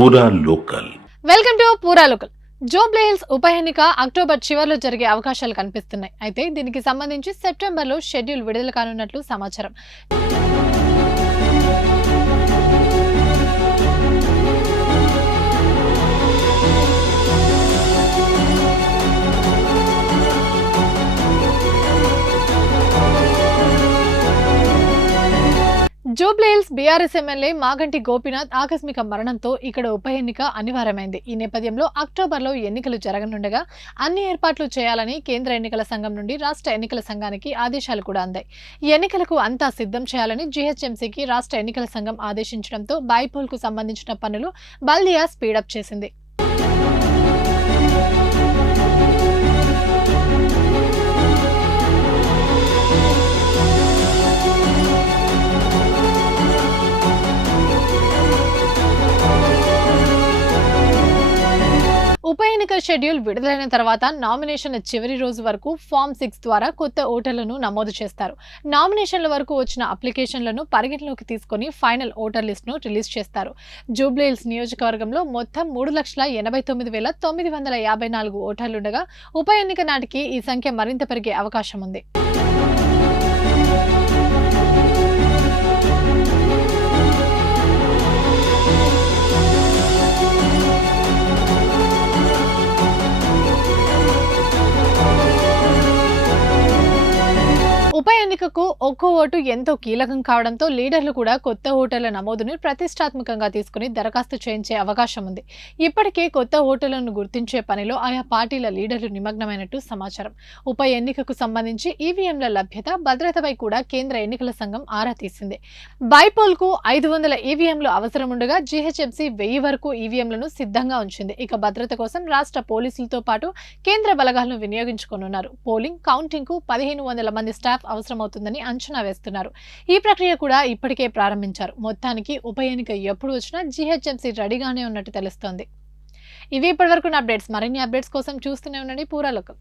పూరా local. Welcome to పూరా local. Jubilee hills ఉప ఎన్నిక అక్టోబర్ చివర్లో జరిగే అవకాశాలు కనిపిస్తున్నాయి. అయితే దీనికి సంబంధించి సెప్టెంబర్లో షెడ్యూల్ విడుదల కానున్నట్లు సమాచారం. Jubilee hills BRS MLA Maganti Gopinath ఆకస్మిక మరణంతో ఇక్కడ ఉప ఎన్నిక అనివార్యమైంది. ఈ నేపథ్యంలో అక్టోబర్లో ఎన్నికలు జరగనుండగా అన్ని ఏర్పాట్లు చేయాలని కేంద్ర ఎన్నికల సంఘం నుండి రాష్ట్ర ఎన్నికల సంఘానికి ఆదేశాలు కూడా అందాయి. ఈ ఎన్నికలకు అంతా సిద్ధం చేయాలని జీహెచ్ఎంసీకి రాష్ట్ర ఎన్నికల సంఘం ఆదేశించడంతో బైపోల్ కు సంబంధించిన పనులు బల్దియా స్పీడప్ చేసింది. ఉప ఎన్నిక షెడ్యూల్ విడుదలైన తర్వాత నామినేషన్ల చివరి రోజు వరకు ఫామ్ 6 ద్వారా కొత్త ఓటర్లను నమోదు చేస్తారు. నామినేషన్ల వరకు వచ్చిన అప్లికేషన్లను పరిగణలోకి తీసుకుని ఫైనల్ ఓటర్ లిస్టును రిలీజ్ చేస్తారు. జూబ్లీ హిల్స్ నియోజకవర్గంలో మొత్తం 3,89,954 ఓటర్లుండగా ఉప ఎన్నిక నాటికి ఈ సంఖ్య మరింత పెరిగే అవకాశం ఉంది. ఉప ఎన్నికకు ఒక్కో ఓటు ఎంతో కీలకం కావడంతో లీడర్లు కూడా కొత్త ఓటర్ల నమోదును ప్రతిష్టాత్మకంగా తీసుకుని దరఖాస్తు చేయించే అవకాశం ఉంది. ఇప్పటికే కొత్త ఓటర్లను గుర్తించే పనిలో ఆయా పార్టీల లీడర్లు నిమగ్నమైనట్టు సమాచారం. ఉప ఎన్నికకు సంబంధించి ఈవీఎంల లభ్యత, భద్రతపై కూడా కేంద్ర ఎన్నికల సంఘం ఆరా తీసింది. బైపోల్ కు 500 ఈవీఎంలు అవసరముండగా జీహెచ్ఎంసీ 1000 వరకు ఈవీఎంలను సిద్ధంగా ఉంచింది. ఇక భద్రత కోసం రాష్ట్ర పోలీసులతో పాటు కేంద్ర బలగాలను వినియోగించుకోనున్నారు. పోలింగ్, కౌంటింగ్ కు 1500 మంది స్టాఫ్ అవసరమవుతుందని అంచనా వేస్తున్నారు. ఈ ప్రక్రియ కూడా ఇప్పటికే ప్రారంభించారు. మొత్తానికి ఉప ఎన్నిక ఎప్పుడు వచ్చినా జీహెచ్ఎంసీ రెడీగానే ఉన్నట్టు తెలుస్తోంది. ఇవి ఇప్పటివరకు అప్డేట్స్. మరిన్ని అప్డేట్స్ కోసం చూస్తూనే ఉండండి పూరా లోకల్.